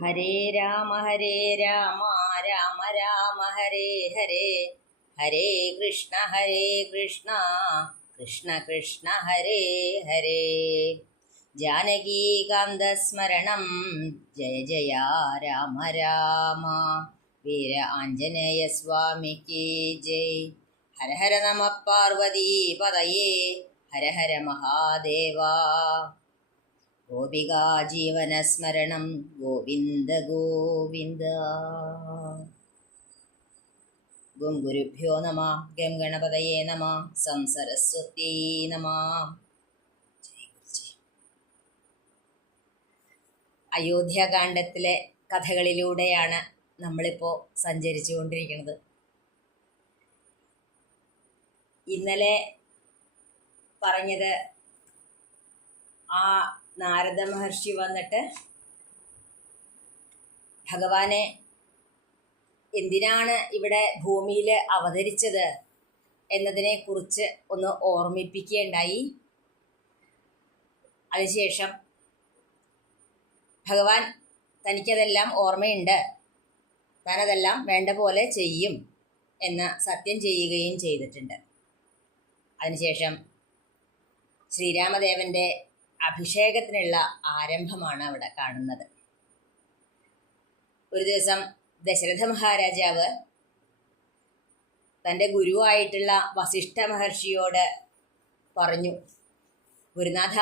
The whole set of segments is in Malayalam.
ഹരേ രാമ രാമ രാമ ഹരേ ഹരേ, ഹരേ കൃഷ്ണ കൃഷ്ണ കൃഷ്ണ ഹരേ ഹരേ. ജാനകീകാന്തസ്മരണം ജയ ജയ രാമ രാമ. വീര ആഞ്ജനേയ സ്വാമിക്ക് ജയ്. ഹര ഹര നമ പാർവതീ പതയേ, ഹര ഹര മഹാദേവ. ഗോപികാ ജീവനസ്മരണം ഗോവിന്ദ ഗോവിന്ദ. ഗും ഗുരുഭ്യോ നമ, ഗം ഗണപതയേ നമ, സം സരസ്വതീ നമ. അയോധ്യാകാന്ഡത്തിലെ കഥകളിലൂടെയാണ് നമ്മളിപ്പോൾ സഞ്ചരിച്ചു കൊണ്ടിരിക്കുന്നത്. ഇന്നലെ പറഞ്ഞത് ആ നാരദ മഹർഷി വന്നിട്ട് ഭഗവാനെ എന്തിനാണ് ഇവിടെ ഭൂമിയിൽ അവതരിച്ചത് എന്നതിനെക്കുറിച്ച് ഒന്ന് ഓർമ്മിപ്പിക്കുകയുണ്ടായി. അതിനുശേഷം ഭഗവാൻ തനിക്കതെല്ലാം ഓർമ്മയുണ്ട്, താനതെല്ലാം വേണ്ട പോലെ ചെയ്യും എന്ന് സത്യം ചെയ്യുകയും ചെയ്തിട്ടുണ്ട്. അതിനുശേഷം ശ്രീരാമദേവൻ്റെ അഭിഷേകത്തിനുള്ള ആരംഭമാണ് അവിടെ കാണുന്നത്. ഒരു ദിവസം ദശരഥ മഹാരാജാവ് തൻ്റെ ഗുരുവായിട്ടുള്ള വസിഷ്ഠ മഹർഷിയോട് പറഞ്ഞു, ഗുരുനാഥ,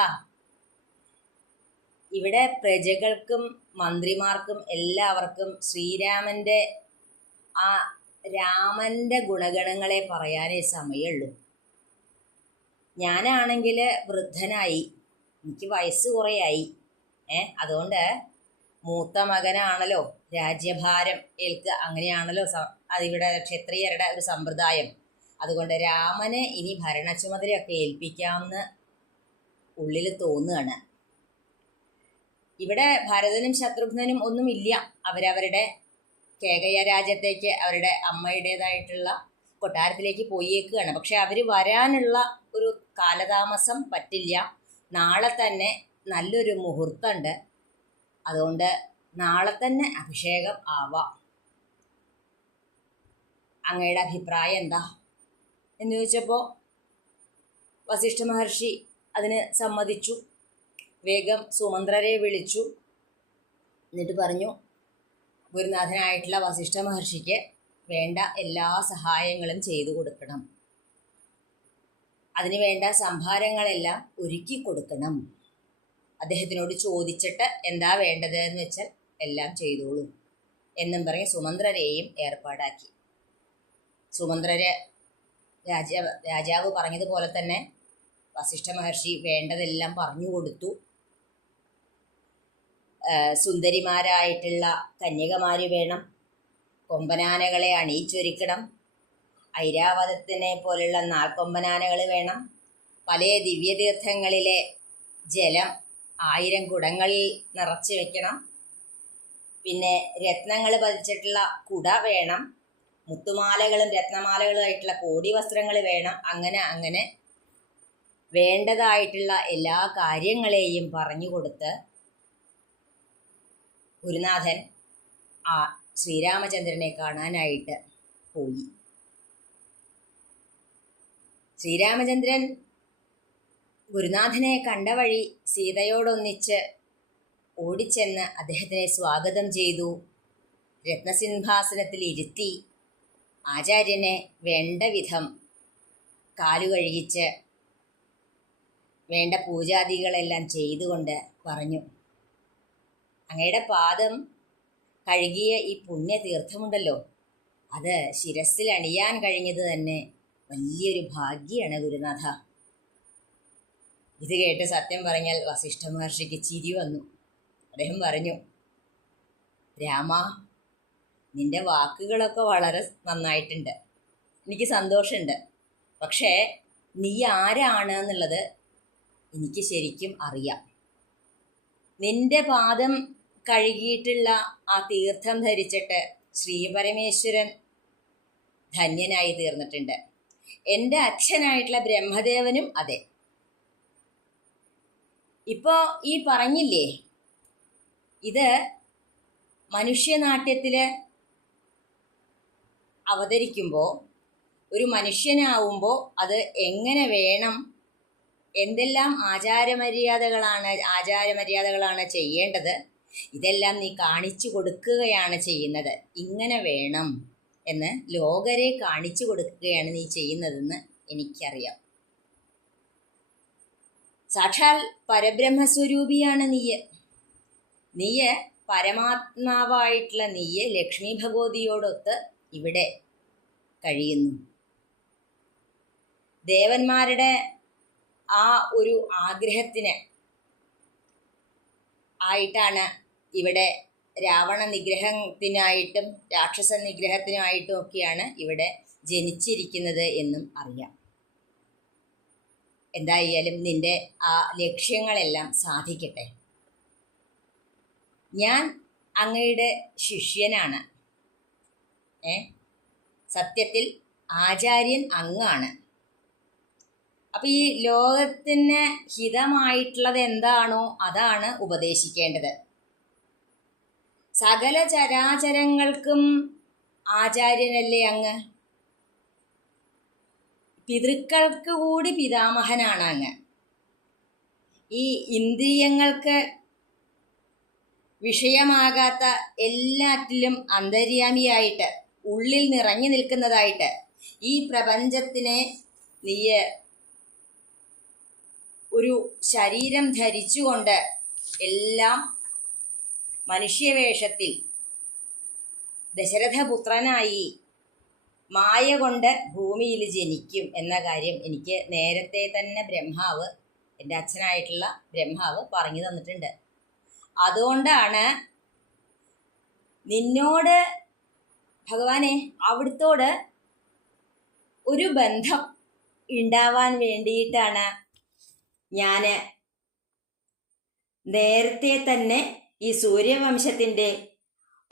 ഇവിടെ പ്രജകൾക്കും മന്ത്രിമാർക്കും എല്ലാവർക്കും ശ്രീരാമൻ്റെ ആ രാമൻ്റെ ഗുണഗണങ്ങളെ പറയാനേ സമയമുള്ളൂ. ഞാനാണെങ്കിൽ വൃദ്ധനായി, എനിക്ക് വയസ്സ് കുറേയായി. അതുകൊണ്ട് മൂത്ത മകനാണല്ലോ രാജ്യഭാരം ഏൽക്കുക, അങ്ങനെയാണല്ലോ അതിവിടെ ക്ഷത്രിയരുടെ ഒരു സമ്പ്രദായം. അതുകൊണ്ട് രാമനെ ഇനി ഭരണ ചുമതലയൊക്കെ ഏൽപ്പിക്കാമെന്ന് ഉള്ളിൽ തോന്നുകയാണ്. ഇവിടെ ഭരതനും ശത്രുഘ്നനും ഒന്നുമില്ല, അവരവരുടെ കേകയ രാജ്യത്തേക്ക് അവരുടെ അമ്മയുടേതായിട്ടുള്ള കൊട്ടാരത്തിലേക്ക് പോയേക്കുകയാണ്. പക്ഷെ അവർ വരാനുള്ള ഒരു കാലതാമസം പറ്റില്ല. നാളെ തന്നെ നല്ലൊരു മുഹൂർത്തമുണ്ട്, അതുകൊണ്ട് നാളെ തന്നെ അഭിഷേകം ആവാം. അങ്ങയുടെ അഭിപ്രായം എന്താ എന്ന് ചോദിച്ചപ്പോൾ വസിഷ്ഠ മഹർഷി അതിന് സമ്മതിച്ചു. വേഗം സുമന്ത്രരെ വിളിച്ചു. എന്നിട്ട് പറഞ്ഞു, ഗുരുനാഥനായിട്ടുള്ള വസിഷ്ഠ മഹർഷിക്ക് വേണ്ട എല്ലാ സഹായങ്ങളും ചെയ്തു കൊടുക്കണം, അതിന് വേണ്ട സംഭാരങ്ങളെല്ലാം ഒരുക്കി കൊടുക്കണം. അദ്ദേഹത്തിനോട് ചോദിച്ചിട്ട് എന്താ വേണ്ടത് എന്ന് വെച്ചാൽ എല്ലാം ചെയ്തോളൂ എന്നും പറഞ്ഞ് സുമന്ത്രരെയും ഏർപ്പാടാക്കി. സുമന്ത്രര് രാജാവ് പറഞ്ഞതുപോലെ തന്നെ വസിഷ്ഠ മഹർഷി വേണ്ടതെല്ലാം പറഞ്ഞു കൊടുത്തു. സുന്ദരിമാരായിട്ടുള്ള കന്യകമാര് വേണം, കൊമ്പനാനകളെ അണിയിച്ചൊരുക്കണം, ഐരാവതത്തിനെ പോലുള്ള നാൽക്കൊമ്പനാനകൾ വേണം, പല ദിവ്യതീർത്ഥങ്ങളിലെ ജലം 1000 കുടങ്ങളിൽ നിറച്ച് വെക്കണം, പിന്നെ രത്നങ്ങൾ പതിച്ചിട്ടുള്ള കുട വേണം, മുത്തുമാലകളും രത്നമാലകളുമായിട്ടുള്ള കോടി വസ്ത്രങ്ങൾ വേണം. അങ്ങനെ വേണ്ടതായിട്ടുള്ള എല്ലാ കാര്യങ്ങളെയും പറഞ്ഞു കൊടുത്ത് ഗുരുനാഥൻ ആ ശ്രീരാമചന്ദ്രനെ കാണാനായിട്ട് പോയി. ശ്രീരാമചന്ദ്രൻ ഗുരുനാഥനെ കണ്ട വഴി സീതയോടൊന്നിച്ച് ഓടിച്ചെന്ന് അദ്ദേഹത്തിനെ സ്വാഗതം ചെയ്തു. രത്നസിംഹാസനത്തിൽ ഇരുത്തി ആചാര്യനെ വേണ്ട വിധം കാലുകഴുകിച്ച് വേണ്ട പൂജാദികളെല്ലാം ചെയ്തുകൊണ്ട് പറഞ്ഞു, അങ്ങയുടെ പാദം കഴുകിയ ഈ പുണ്യതീർത്ഥമുണ്ടല്ലോ, അത് ശിരസ്സിൽ അണിയാൻ കഴിഞ്ഞത് തന്നെ വലിയൊരു ഭാഗ്യമാണ് ഗുരുനാഥ. ഇത് കേട്ട് സത്യം പറഞ്ഞാൽ വസിഷ്ഠ മഹർഷിക്ക് ചിരി വന്നു. അദ്ദേഹം പറഞ്ഞു, രാമ, നിന്റെ വാക്കുകളൊക്കെ വളരെ നന്നായിട്ടുണ്ട്, എനിക്ക് സന്തോഷമുണ്ട്. പക്ഷേ നീ ആരാണ് എന്നുള്ളത് എനിക്ക് ശരിക്കും അറിയാം. നിന്റെ പാദം കഴുകിയിട്ടുള്ള ആ തീർത്ഥം ധരിച്ചിട്ട് ശ്രീപരമേശ്വരൻ ധന്യനായി തീർന്നിട്ടുണ്ട്. എൻ്റെ അച്ഛനായിട്ടുള്ള ബ്രഹ്മദേവനും അതെ. ഇപ്പോൾ ഈ പറഞ്ഞില്ലേ, ഇത് മനുഷ്യനാട്യത്തിൽ അവതരിക്കുമ്പോൾ, ഒരു മനുഷ്യനാവുമ്പോൾ അത് എങ്ങനെ വേണം, എന്തെല്ലാം ആചാരമര്യാദകളാണ് ചെയ്യേണ്ടത്, ഇതെല്ലാം നീ കാണിച്ചു കൊടുക്കുകയാണ് ചെയ്യുന്നത്. ഇങ്ങനെ വേണം എന്ന് ലോകരെ കാണിച്ചു കൊടുക്കുകയാണ് നീ ചെയ്യുന്നതെന്ന് എനിക്കറിയാം. സാക്ഷാൽ പരബ്രഹ്മസ്വരൂപിയാണ് നീയ് പരമാത്മാവായിട്ടുള്ള നീയ് ലക്ഷ്മി ഭഗവതിയോടൊത്ത് ഇവിടെ കഴിയുന്നു. ദേവന്മാരുടെ ആ ഒരു ആഗ്രഹത്തിന് ആയിട്ടാണ് ഇവിടെ രാവണ നിഗ്രഹത്തിനായിട്ടും രാക്ഷസ നിഗ്രഹത്തിനായിട്ടും ഒക്കെയാണ് ഇവിടെ ജനിച്ചിരിക്കുന്നത് എന്നും അറിയാം. എന്തായാലും നിന്റെ ആ ലക്ഷ്യങ്ങളെല്ലാം സാധിക്കട്ടെ. ഞാൻ അങ്ങയുടെ ശിഷ്യനാണ്. സത്യത്തിൽ ആചാര്യൻ അങ്ങാണ്. അപ്പം ഈ ലോകത്തിന് ഹിതമായിട്ടുള്ളത് എന്താണോ അതാണ് ഉപദേശിക്കേണ്ടത്. സകല ചരാചരങ്ങൾക്കും ആചാര്യനല്ലേ അങ്ങ്? പിതൃക്കൾക്ക് കൂടി പിതാമഹനാണ് അങ്ങ്. ഈ ഇന്ദ്രിയങ്ങൾക്ക് വിഷയമാകാത്ത എല്ലാറ്റിലും അന്തര്യാമിയായിട്ട് ഉള്ളിൽ നിറഞ്ഞു നിൽക്കുന്നതായിട്ട് ഈ പ്രപഞ്ചത്തിനെ നീ ഒരു ശരീരം ധരിച്ചുകൊണ്ട് എല്ലാം മനുഷ്യവേഷത്തിൽ ദശരഥപുത്രനായി മായ കൊണ്ട് ഭൂമിയിൽ ജനിക്കും എന്ന കാര്യം എനിക്ക് നേരത്തെ തന്നെ ബ്രഹ്മാവ്, എൻ്റെ അച്ഛനായിട്ടുള്ള ബ്രഹ്മാവ് പറഞ്ഞു തന്നിട്ടുണ്ട്. അതുകൊണ്ടാണ് നിന്നോട് ഭഗവാനെ, അവിടുത്തോട് ഒരു ബന്ധം ഉണ്ടാവാൻ വേണ്ടിയിട്ടാണ് ഞാൻ നേരത്തെ തന്നെ ഈ സൂര്യവംശത്തിൻ്റെ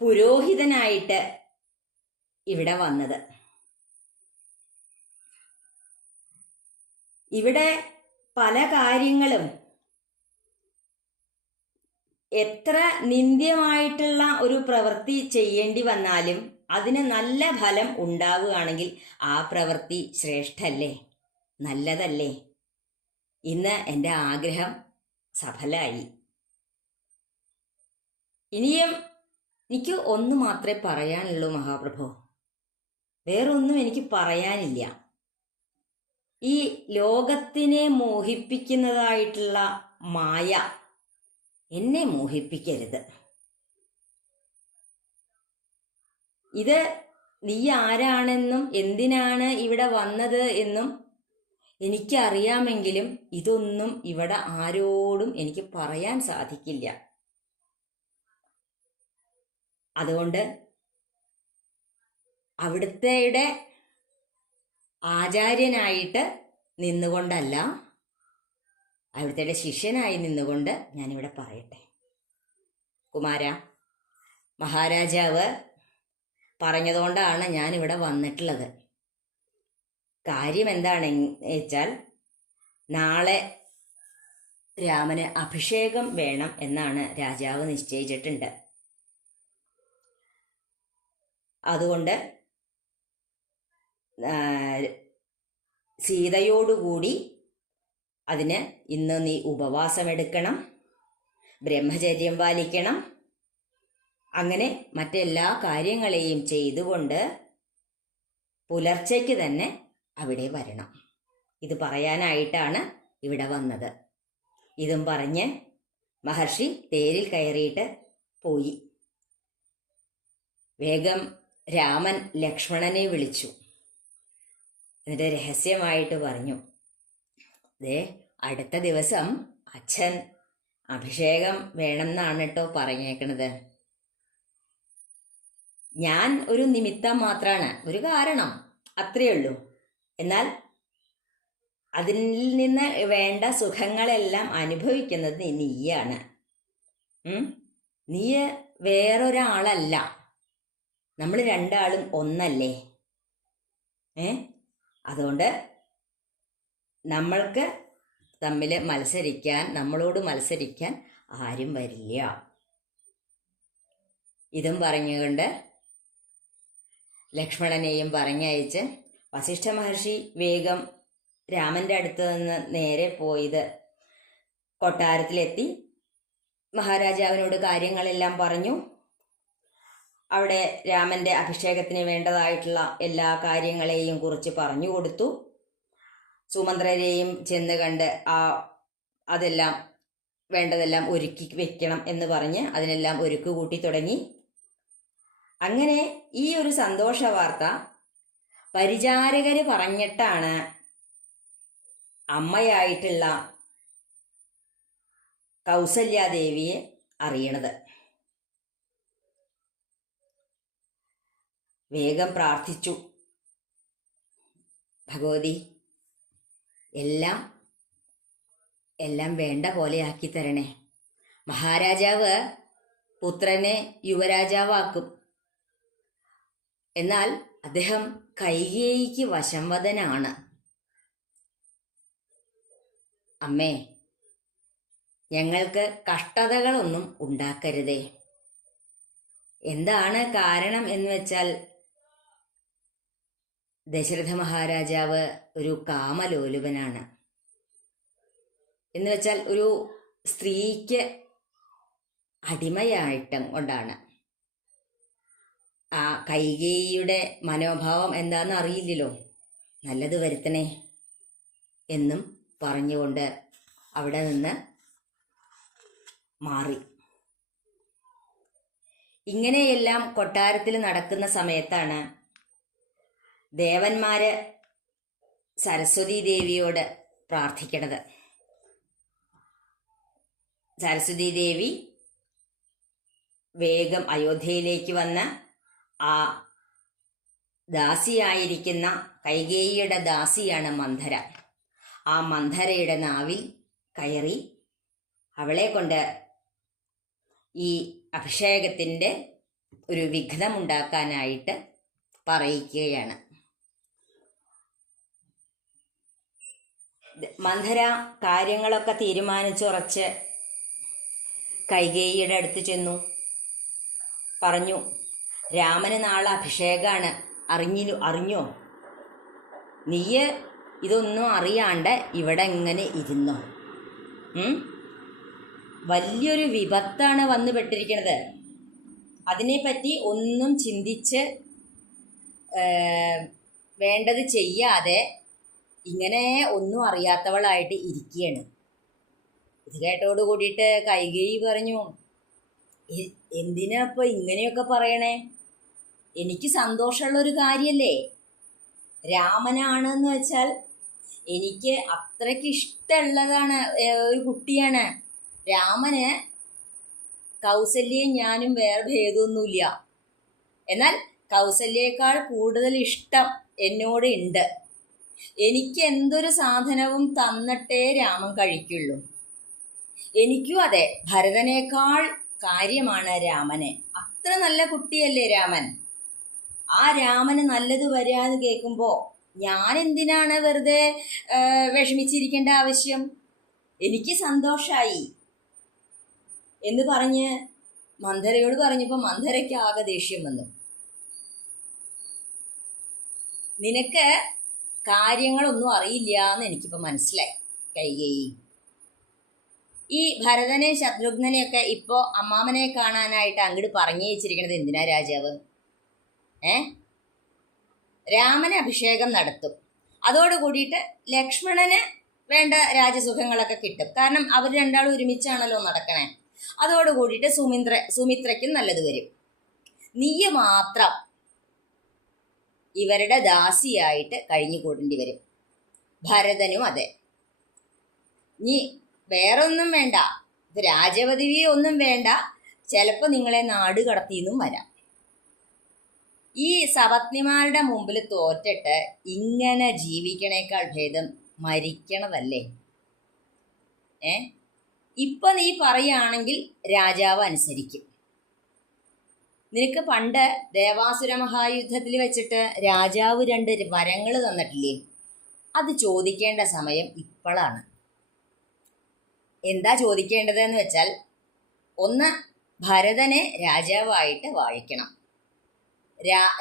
പുരോഹിതനായിട്ട് ഇവിടെ വന്നത്. ഇവിടെ പല കാര്യങ്ങളും എത്ര നിന്ദ്യമായിട്ടുള്ള ഒരു പ്രവൃത്തി ചെയ്യേണ്ടി വന്നാലും അതിന് നല്ല ഫലം ഉണ്ടാവുകയാണെങ്കിൽ ആ പ്രവൃത്തി ശ്രേഷ്ഠല്ലേ, നല്ലതല്ലേ? ഇന്ന് എൻ്റെ ആഗ്രഹം സഫലമായി. ഇനിയും എനിക്ക് ഒന്ന് മാത്രമേ പറയാനുള്ളൂ മഹാപ്രഭു, വേറൊന്നും എനിക്ക് പറയാനില്ല. ഈ ലോകത്തിനെ മോഹിപ്പിക്കുന്നതായിട്ടുള്ള മായ എന്നെ മോഹിപ്പിക്കരുത്. ഇത് നീ ആരാണെന്നും എന്തിനാണ് ഇവിടെ വന്നത് എന്നും എനിക്കറിയാമെങ്കിലും ഇതൊന്നും ഇവിടെ ആരോടും എനിക്ക് പറയാൻ സാധിക്കില്ല. അതുകൊണ്ട് അവിടുത്തെ ആചാര്യനായിട്ട് നിന്നുകൊണ്ടല്ല, അവിടുത്തെ ശിഷ്യനായി നിന്നുകൊണ്ട് ഞാനിവിടെ പറയട്ടെ. കുമാര, മഹാരാജാവ് പറഞ്ഞതുകൊണ്ടാണ് ഞാനിവിടെ വന്നിട്ടുള്ളത്. കാര്യം എന്താണെന്ന് വെച്ചാൽ, നാളെ രാമന് അഭിഷേകം വേണം എന്നാണ് രാജാവ് നിശ്ചയിച്ചിട്ടുണ്ട്. അതുകൊണ്ട് സീതയോടുകൂടി അതിന് ഇന്ന് നീ ഉപവാസമെടുക്കണം, ബ്രഹ്മചര്യം പാലിക്കണം. അങ്ങനെ മറ്റെല്ലാ കാര്യങ്ങളെയും ചെയ്തുകൊണ്ട് പുലർച്ചയ്ക്ക് തന്നെ അവിടെ വരണം. ഇത് പറയാനായിട്ടാണ് ഇവിടെ വന്നത്. ഇതും പറഞ്ഞ് മഹർഷി തേരിൽ കയറിയിട്ട് പോയി. വേഗം രാമൻ ലക്ഷ്മണനെ വിളിച്ചു. എന്നിട്ട് രഹസ്യമായിട്ട് പറഞ്ഞു, ദേ അടുത്ത ദിവസം അച്ഛൻ അഭിഷേകം വേണമെന്നാണ് കേട്ടോ പറഞ്ഞേക്കണത്. ഞാൻ ഒരു നിമിത്തം മാത്രമാണ്, ഒരു കാരണം, അത്രയേ ഉള്ളൂ. എന്നാൽ അതിൽ നിന്ന് വേണ്ട സുഖങ്ങളെല്ലാം അനുഭവിക്കുന്നത് നീയാണ്. നീ വേറൊരാളല്ല, നമ്മൾ രണ്ടാളും ഒന്നല്ലേ? അതുകൊണ്ട് നമ്മൾക്ക് തമ്മിൽ നമ്മളോട് മത്സരിക്കാൻ ആരും വരില്ല. ഇതും പറഞ്ഞുകൊണ്ട് ലക്ഷ്മണനെയും പറഞ്ഞയച്ച് വസിഷ്ഠ മഹർഷി വേഗം രാമൻ്റെ അടുത്ത് നിന്ന് നേരെ പോയത് കൊട്ടാരത്തിലെത്തി മഹാരാജാവിനോട് കാര്യങ്ങളെല്ലാം പറഞ്ഞു. അവിടെ രാമൻ്റെ അഭിഷേകത്തിന് വേണ്ടതായിട്ടുള്ള എല്ലാ കാര്യങ്ങളെയും കുറിച്ച് പറഞ്ഞു കൊടുത്തു. സുമന്ത്രരെയും ചെന്ന് കണ്ട് അതെല്ലാം വേണ്ടതെല്ലാം ഒരുക്കി വെക്കണം എന്ന് പറഞ്ഞ് അതിനെല്ലാം ഒരുക്ക് കൂട്ടി തുടങ്ങി. അങ്ങനെ ഈ ഒരു സന്തോഷ വാർത്ത പരിചാരകര് പറഞ്ഞിട്ടാണ് അമ്മയായിട്ടുള്ള കൗസല്യാദേവിയെ അറിയണത്. വേഗം പ്രാർത്ഥിച്ചു, ഭഗവതി എല്ലാം വേണ്ട പോലെ ആക്കി തരണേ. മഹാരാജാവ് പുത്രനെ യുവരാജാവാക്കും. എന്നാൽ അദ്ദേഹം കൈകേയിക്ക് വശംവദനാണ്. അമ്മേ, ഞങ്ങൾക്ക് കഷ്ടതകളൊന്നും ഉണ്ടാക്കരുതേ. എന്താണ് കാരണം എന്ന് വെച്ചാൽ ദശരഥ മഹാരാജാവ് ഒരു കാമലോലുപനാണ്. എന്ന് വെച്ചാൽ ഒരു സ്ത്രീക്ക് അടിമയായിട്ടും കൊണ്ടാണ്. ആ കൈകേയിയുടെ മനോഭാവം എന്താണെന്ന് അറിയില്ലല്ലോ, നല്ലത് വരുത്തണേ എന്നും പറഞ്ഞുകൊണ്ട് അവിടെ നിന്ന് മാറി. ഇങ്ങനെയെല്ലാം കൊട്ടാരത്തിൽ നടക്കുന്ന സമയത്താണ് ദേവന്മാര് സരസ്വതി ദേവിയോട് പ്രാർത്ഥിക്കണത്. സരസ്വതി ദേവി വേഗം അയോധ്യയിലേക്ക് വന്ന് ആ ദാസിയായിരിക്കുന്ന കൈകേയിയുടെ ദാസിയാണ് മന്ധര. ആ മന്ധരയുടെ നാവിൽ കയറി അവളെ കൊണ്ട് ഈ അഭിഷേകത്തിൻ്റെ ഒരു വിഘ്നമുണ്ടാക്കാനായിട്ട് പറയിക്കുകയാണ്. മന്ധര കാര്യങ്ങളൊക്കെ തീരുമാനിച്ചുറച്ച് കൈകേയിയുടെ അടുത്ത് ചെന്നു. പറഞ്ഞു, രാമന് നാളെ അഭിഷേകമാണ്, അറിഞ്ഞോ? നീയ് ഇതൊന്നും അറിയാണ്ട് ഇവിടെ ഇങ്ങനെ ഇരുന്നോ? വലിയൊരു വിപത്താണ് വന്നു പെട്ടിരിക്കുന്നത്. അതിനെപ്പറ്റി ഒന്നും ചിന്തിച്ച് വേണ്ടത് ചെയ്യാതെ ഇങ്ങനെ ഒന്നും അറിയാത്തവളായിട്ട് ഇരിക്കുകയാണ്. ഇത് കേട്ടോട് കൂടിയിട്ട് കൈകേയി പറഞ്ഞു, എന്തിനാ ഇപ്പൊ ഇങ്ങനെയൊക്കെ പറയണേ? എനിക്ക് സന്തോഷമുള്ളൊരു കാര്യല്ലേ. രാമനാണെന്ന് വെച്ചാൽ എനിക്ക് അത്രയ്ക്ക് ഇഷ്ടമുള്ളതാണ്, ഒരു കുട്ടിയാണ്. രാമന് കൗസല്യയും ഞാനും വേറെ ഭേദമൊന്നുമില്ല. എന്നാൽ കൗസല്യേക്കാൾ കൂടുതൽ ഇഷ്ടം എന്നോട് ഉണ്ട്. എനിക്ക് എന്തൊരു സാധനവും തന്നിട്ടേ രാമൻ കഴിക്കുള്ളൂ. എനിക്കും അതെ, ഭരതനേക്കാൾ കാര്യമാണ് രാമന്. അത്ര നല്ല കുട്ടിയല്ലേ രാമൻ. ആ രാമന് നല്ലത് വരാന്ന് കേൾക്കുമ്പോൾ ഞാൻ എന്തിനാണ് വെറുതെ വിഷമിച്ചിരിക്കേണ്ട ആവശ്യം? എനിക്ക് സന്തോഷായി എന്ന് പറഞ്ഞ് മന്ധരയോട് പറഞ്ഞപ്പോൾ മന്ധരയ്ക്ക് ആകെ ദേഷ്യം വന്നു. നിനക്ക് കാര്യങ്ങളൊന്നും അറിയില്ല എന്ന് എനിക്കിപ്പോൾ മനസ്സിലായി കൈകേയി. ഈ ഭരതനെയും ശത്രുഘ്നെയൊക്കെ ഇപ്പോൾ അമ്മാമനെ കാണാനായിട്ട് അങ്ങോട്ട് പറഞ്ഞു വെച്ചിരിക്കണത് എന്തിനാ രാജാവ്? രാമന് അഭിഷേകം നടത്തും. അതോട് കൂടിയിട്ട് ലക്ഷ്മണന് വേണ്ട രാജസുഖങ്ങളൊക്കെ കിട്ടും. കാരണം അവർ രണ്ടാളും ഒരുമിച്ചാണല്ലോ നടക്കണേ. അതോട് കൂടിയിട്ട് സുമിത്രയ്ക്കും നല്ലത് വരും. നീ മാത്രം ഇവരുടെ ദാസിയായിട്ട് കഴിഞ്ഞു കൂടേണ്ടി വരും. ഭരതനും അതെ. നീ വേറെ ഒന്നും വേണ്ട, രാജപദവി ഒന്നും വേണ്ട. ചിലപ്പോൾ നിങ്ങളെ നാട് കടത്തിയെന്നും വരാം. ഈ സപത്നിമാരുടെ മുമ്പിൽ തോറ്റിട്ട് ഇങ്ങനെ ജീവിക്കണേക്കാൾ ഭേദം മരിക്കണതല്ലേ. ഇപ്പൊ നീ പറയുകയാണെങ്കിൽ രാജാവ് അനുസരിക്കും. നിനക്ക് പണ്ട് ദേവാസുര മഹായുദ്ധത്തിൽ വെച്ചിട്ട് രാജാവ് 2 വരങ്ങൾ തന്നിട്ടില്ലേ? അത് ചോദിക്കേണ്ട സമയം ഇപ്പോഴാണ്. എന്താ ചോദിക്കേണ്ടതെന്ന് വെച്ചാൽ, ഒന്ന് ഭരതനെ രാജാവായിട്ട് വാഴിക്കണം.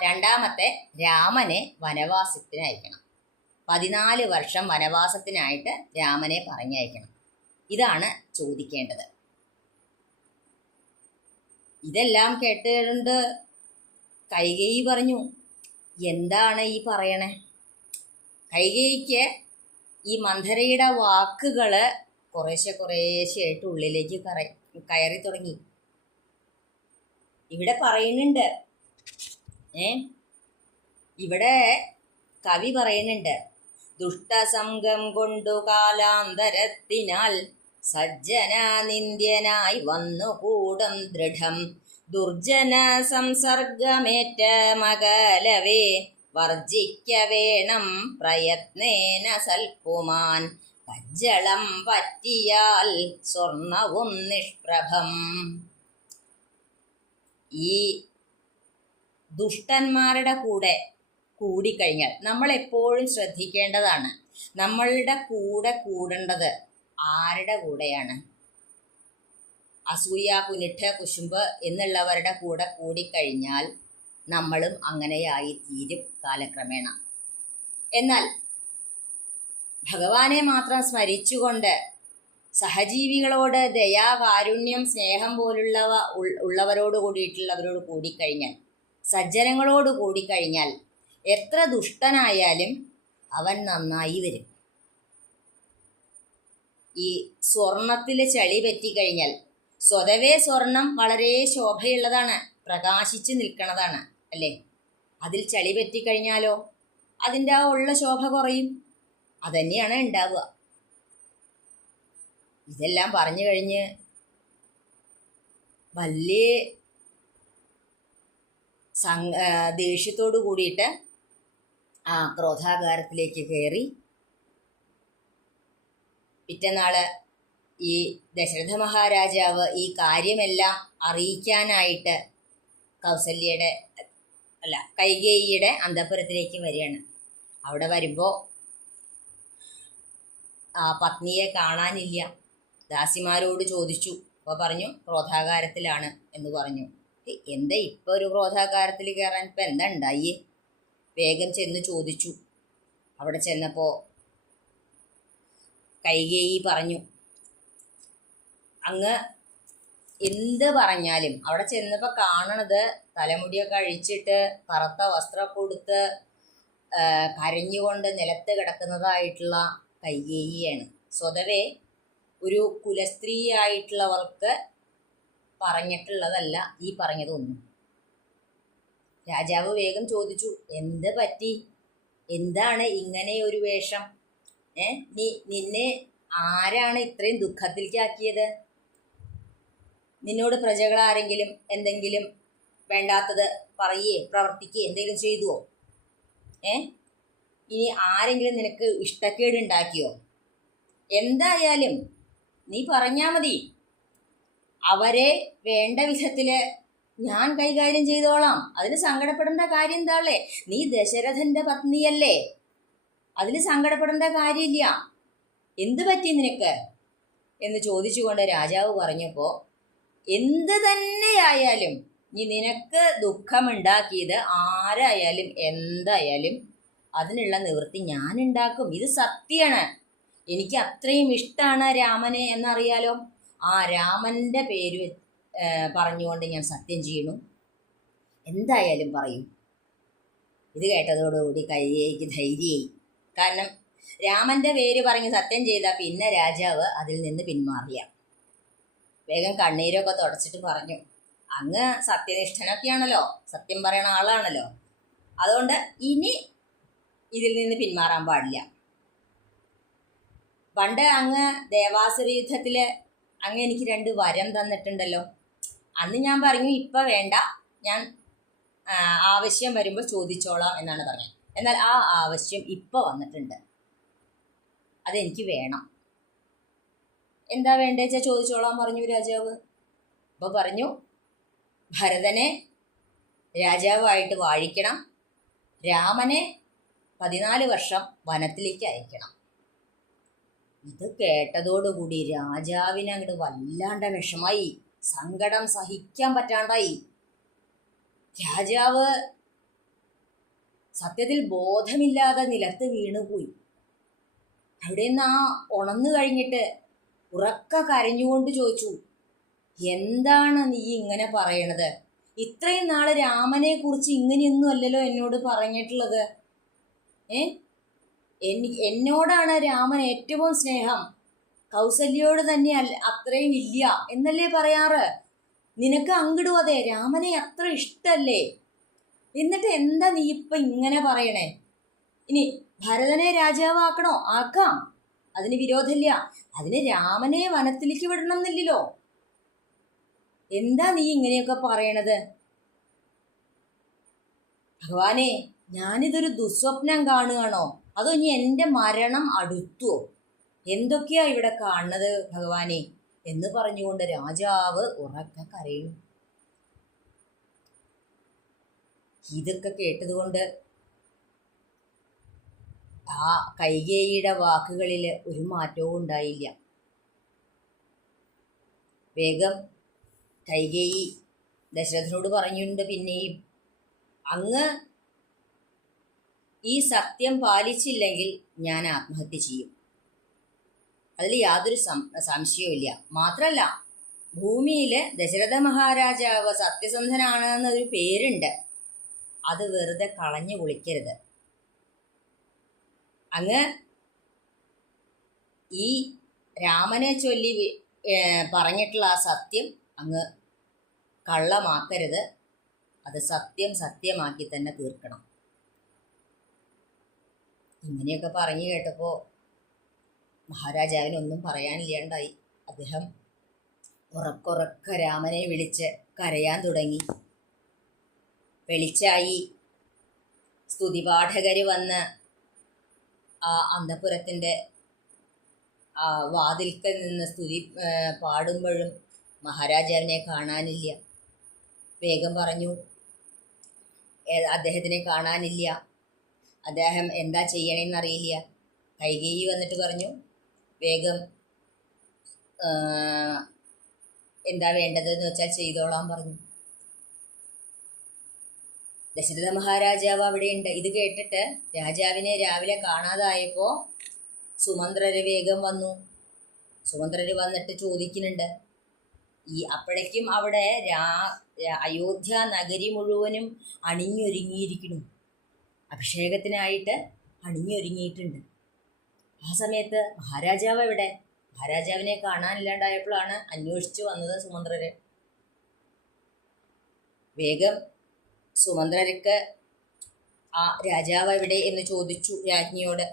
രണ്ടാമത്തെ രാമനെ വനവാസത്തിന് അയക്കണം. 14 വർഷം വനവാസത്തിനായിട്ട് രാമനെ പറഞ്ഞയക്കണം. ഇതാണ് ചോദിക്കേണ്ടത്. ഇതെല്ലാം കേട്ടുകൊണ്ട് കൈകേയി പറഞ്ഞു, എന്താണ് ഈ പറയണേ? കൈകേയിക്ക് ഈ മന്ധരയുടെ വാക്കുകൾ കുറേശ്ശെയായിട്ട് ഉള്ളിലേക്ക് കയറി തുടങ്ങി. ഇവിടെ പറയുന്നുണ്ട്, ഇവിടെ കവി പറയുന്നുണ്ട്, ദുഷ്ടസംഗം കൊണ്ടു കാലാന്തരത്തിനാൽ സജ്ജന നിന്ദ്യനായി വന്നുകൂടും ദൃഢം ദുർജന സംസർഗമേറ്റ മകലവേ വർജിക്ക വേണം പ്രയത്നേന സൽപുമാൻ കജ്ജളം പറ്റിയാൽ സ്വർണവും നിഷ്പ്രഭം. ഈ ദുഷ്ടന്മാരുടെ കൂടെ കൂടിക്കഴിഞ്ഞാൽ നമ്മൾ എപ്പോഴും ശ്രദ്ധിക്കേണ്ടതാണ്, നമ്മളുടെ കൂടെ കൂടേണ്ടത് ആരുടെ കൂടെയാണ്? അസൂയ, കുനിട്ട്, കുശുമ്പ് എന്നുള്ളവരുടെ കൂടെ കൂടിക്കഴിഞ്ഞാൽ നമ്മളും അങ്ങനെയായി തീരും കാലക്രമേണ. എന്നാൽ ഭഗവാനെ മാത്രം സ്മരിച്ചുകൊണ്ട് സഹജീവികളോട് ദയാ, കാരുണ്യം, സ്നേഹം പോലുള്ളവ ഉള്ളവരോട് കൂടിക്കഴിഞ്ഞാൽ, സജ്ജനങ്ങളോട് കൂടിക്കഴിഞ്ഞാൽ എത്ര ദുഷ്ടനായാലും അവൻ നന്നായി വരും. ഈ സ്വർണത്തിൽ ചളി പറ്റിക്കഴിഞ്ഞാൽ, സ്വതവേ സ്വർണം വളരെ ശോഭയുള്ളതാണ്, പ്രകാശിച്ച് നിൽക്കുന്നതാണ് അല്ലേ? അതിൽ ചളി പറ്റിക്കഴിഞ്ഞാലോ അതിൻ്റെ ആ ഉള്ള ശോഭ കുറയും. അതന്നെയാണ് ഉണ്ടാവുക. ഇതെല്ലാം പറഞ്ഞു കഴിഞ്ഞ് വലിയ ദേഷ്യത്തോടു കൂടിയിട്ട് ആ ക്രോധാകാരത്തിലേക്ക് കയറി. പിറ്റന്നാള് ഈ ദശരഥ മഹാരാജാവ് ഈ കാര്യമെല്ലാം അറിയിക്കാനായിട്ട് കൈകേയിയുടെ അന്തഃപുരത്തിലേക്ക് വരികയാണ്. അവിടെ വരുമ്പോൾ ആ പത്നിയെ കാണാനില്ല. ദാസിമാരോട് ചോദിച്ചു. അപ്പോൾ പറഞ്ഞു ക്രോധാകാരത്തിലാണ് എന്ന് പറഞ്ഞു. എന്താ ഇപ്പോൾ ഒരു ക്രോധാകാരത്തിൽ കയറാൻ? ഇപ്പം എന്താ ഉണ്ടായി? വേഗം ചെന്ന് ചോദിച്ചു. അവിടെ ചെന്നപ്പോൾ കൈകേയി പറഞ്ഞു, അങ്ങ് എന്ത് പറഞ്ഞാലും, അവിടെ ചെന്നപ്പോൾ കാണണത് തലമുടിയൊക്കെ അഴിച്ചിട്ട് കറുത്ത വസ്ത്രമൊക്കെ കൊടുത്ത് കരഞ്ഞുകൊണ്ട് നിലത്ത് കിടക്കുന്നതായിട്ടുള്ള കൈകേയിയാണ്. സ്വതവേ ഒരു കുലസ്ത്രീ ആയിട്ടുള്ളവർക്ക് പറഞ്ഞിട്ടുള്ളതല്ല ഈ പറഞ്ഞതൊന്നും. രാജാവ് വേഗം ചോദിച്ചു, എന്ത് പറ്റി? എന്താണ് ഇങ്ങനെ ഒരു വേഷം? നിന്നെ ആരാണ് ഇത്രയും ദുഃഖത്തിലേക്കാക്കിയത്? നിന്നോട് പ്രജകൾ ആരെങ്കിലും എന്തെങ്കിലും വേണ്ടാത്തത് പറയേ പ്രവർത്തിക്കുകയോ എന്തെങ്കിലും ചെയ്തുവോ? ഇനി ആരെങ്കിലും നിനക്ക് ഇഷ്ടക്കേടുണ്ടാക്കിയോ? എന്തായാലും നീ പറഞ്ഞാൽ മതി, അവരെ വേണ്ട വിധത്തിൽ ഞാൻ കൈകാര്യം ചെയ്തോളാം. അതിന് സങ്കടപ്പെടേണ്ട കാര്യം എന്താളേ? നീ ദശരഥന്റെ പത്നിയല്ലേ, അതിൽ സങ്കടപ്പെടേണ്ട കാര്യമില്ല. എന്ത് പറ്റി നിനക്ക് എന്ന് ചോദിച്ചുകൊണ്ട് രാജാവ് പറഞ്ഞപ്പോൾ, എന്ത് തന്നെയായാലും നിനക്ക് ദുഃഖമുണ്ടാക്കിയത് ആരായാലും എന്തായാലും അതിനുള്ള നിവൃത്തി ഞാൻ ഉണ്ടാക്കും. ഇത് സത്യമാണ്. എനിക്ക് അത്രയും ഇഷ്ടമാണ് രാമനെ എന്നറിയാലോ. ആ രാമൻ്റെ പേര് പറഞ്ഞുകൊണ്ട് ഞാൻ സത്യം ചെയ്യണു. എന്തായാലും പറയും. ഇത് കേട്ടതോടുകൂടി കൈകേയിക്ക് ധൈര്യമായി. കാരണം രാമൻ്റെ പേര് പറഞ്ഞ് സത്യം ചെയ്താൽ പിന്നെ രാജാവ് അതിൽ നിന്ന് പിന്മാറിയ. വേഗം കണ്ണീരൊക്കെ തുടച്ചിട്ട് പറഞ്ഞു, അങ്ങ് സത്യനിഷ്ഠനൊക്കെയാണല്ലോ, സത്യം പറയണ ആളാണല്ലോ, അതുകൊണ്ട് ഇനി ഇതിൽ നിന്ന് പിന്മാറാൻ പാടില്ല. പണ്ട് അങ്ങ് ദേവാസുര യുദ്ധത്തിൽ അങ്ങ് എനിക്ക് 2 വരം തന്നിട്ടുണ്ടല്ലോ. അന്ന് ഞാൻ പറഞ്ഞു ഇപ്പം വേണ്ട, ഞാൻ ആവശ്യം വരുമ്പോൾ ചോദിച്ചോളാം എന്നാണ് പറഞ്ഞത്. എന്നാൽ ആ ആവശ്യം ഇപ്പോൾ വന്നിട്ടുണ്ട്, അതെനിക്ക് വേണം. എന്താ വേണ്ടേച്ചാ ചോദിച്ചോളാൻ പറഞ്ഞു രാജാവ്. അപ്പോൾ പറഞ്ഞു, ഭരതനെ രാജാവായിട്ട് വാഴിക്കണം, രാമനെ 14 വർഷം വനത്തിലേക്ക് അയക്കണം. ഇത് കേട്ടതോടുകൂടി രാജാവിന് അങ്ങോട്ട് വല്ലാണ്ട വിഷമായി. സങ്കടം സഹിക്കാൻ പറ്റാണ്ടായി. രാജാവ് സത്യത്തിൽ ബോധമില്ലാതെ നിലത്ത് വീണുപോയി. അവിടെ നിന്ന് ഉണർന്നു കഴിഞ്ഞിട്ട് ഉറക്ക കരഞ്ഞുകൊണ്ട് ചോദിച്ചു, എന്താണ് നീ ഇങ്ങനെ പറയണത്? ഇത്രയും നാള് രാമനെ കുറിച്ച് ഇങ്ങനെയൊന്നും അല്ലല്ലോ എന്നോട് പറഞ്ഞിട്ടുള്ളത്. എന്നോടാണ് രാമൻ ഏറ്റവും സ്നേഹം, കൗസല്യയോട് തന്നെ അത്രയും ഇല്ല എന്നല്ലേ പറയാറ്. നിനക്ക് അങ്ങിടും അതെ, രാമനെ അത്ര ഇഷ്ടല്ലേ? എന്നിട്ട് എന്താ നീ ഇപ്പൊ ഇങ്ങനെ പറയണേ? ഇനി ഭരതനെ രാജാവാക്കണോ? ആക്കാം, അതിന് വിരോധമില്ല. അതിന് രാമനെ വനത്തിലേക്ക് വിടണം എന്നില്ലല്ലോ. എന്താ നീ ഇങ്ങനെയൊക്കെ പറയണത്? ഭഗവാനെ, ഞാനിതൊരു ദുസ്വപ്നം കാണുകയാണോ? അതോ ഇനി എൻ്റെ മരണം അടുത്തോ? എന്തൊക്കെയാ ഇവിടെ കാണുന്നത് ഭഗവാനെ എന്ന് പറഞ്ഞുകൊണ്ട് രാജാവ് ഉറക്കെ കരയുന്നു. ഇതൊക്കെ കേട്ടതുകൊണ്ട് ആ കൈകേയിയുടെ വാക്കുകളിൽ ഒരു മാറ്റവും ഉണ്ടായില്ല. വേഗം കൈകേയി ദശരഥനോട് പറഞ്ഞിട്ടുണ്ട്, പിന്നെയും അങ്ങ് ഈ സത്യം പാലിച്ചില്ലെങ്കിൽ ഞാൻ ആത്മഹത്യ ചെയ്യും. അതിൽ യാതൊരു സംശയവുമില്ല. മാത്രല്ല, ഭൂമിയിൽ ദശരഥ മഹാരാജാവ് സത്യസന്ധനാണ് എന്നൊരു പേരുണ്ട്. അത് വെറുതെ കളഞ്ഞു കുളിക്കരുത്. അങ്ങ് ഈ രാമനെ ചൊല്ലി പറഞ്ഞിട്ടുള്ള ആ സത്യം അങ്ങ് കള്ളമാക്കരുത്. അത് സത്യം സത്യമാക്കി തന്നെ തീർക്കണം. ഇങ്ങനെയൊക്കെ പറഞ്ഞു കേട്ടപ്പോൾ മഹാരാജാവിനൊന്നും പറയാനില്ലാണ്ടായി. അദ്ദേഹം ഉറക്കുറക്ക രാമനെ വിളിച്ച് കരയാൻ തുടങ്ങി. വെളിച്ചായി സ്തുതിപാഠകർ വന്ന് ആ അന്തഃപുരത്തിൻ്റെ വാതിൽക്കൽ നിന്ന് സ്തുതി പാടുമ്പോഴും മഹാരാജാവിനെ കാണാനില്ല. വേഗം പറഞ്ഞു, അദ്ദേഹത്തിനെ കാണാനില്ല, അദ്ദേഹം എന്താ ചെയ്യണമെന്നറിയില്ല. കൈകേയി വന്നിട്ട് പറഞ്ഞു, വേഗം എന്താ വേണ്ടതെന്ന് വെച്ചാൽ ചെയ്തോളാൻ പറഞ്ഞു. ദശരഥ മഹാരാജാവ് അവിടെയുണ്ട്. ഇത് കേട്ടിട്ട് രാജാവിനെ രാവിലെ കാണാതായപ്പോൾ സുമന്ത്രര് വേഗം വന്നു. സുമന്ത്രര് വന്നിട്ട് ചോദിക്കുന്നുണ്ട്. അപ്പോഴേക്കും അവിടെ അയോധ്യ നഗരി മുഴുവനും അണിഞ്ഞൊരുങ്ങിയിരിക്കുന്നു. അഭിഷേകത്തിനായിട്ട് അണിഞ്ഞൊരുങ്ങിയിട്ടുണ്ട്. ആ സമയത്ത് മഹാരാജാവ് എവിടെ? മഹാരാജാവിനെ കാണാനില്ലാണ്ടായപ്പോഴാണ് അന്വേഷിച്ചു വന്നത് സുമന്ത്രര്. വേഗം സുമന്ത്രർക്ക് ആ രാജാവ് എവിടെ എന്ന് ചോദിച്ചു രാജ്ഞിയോട്.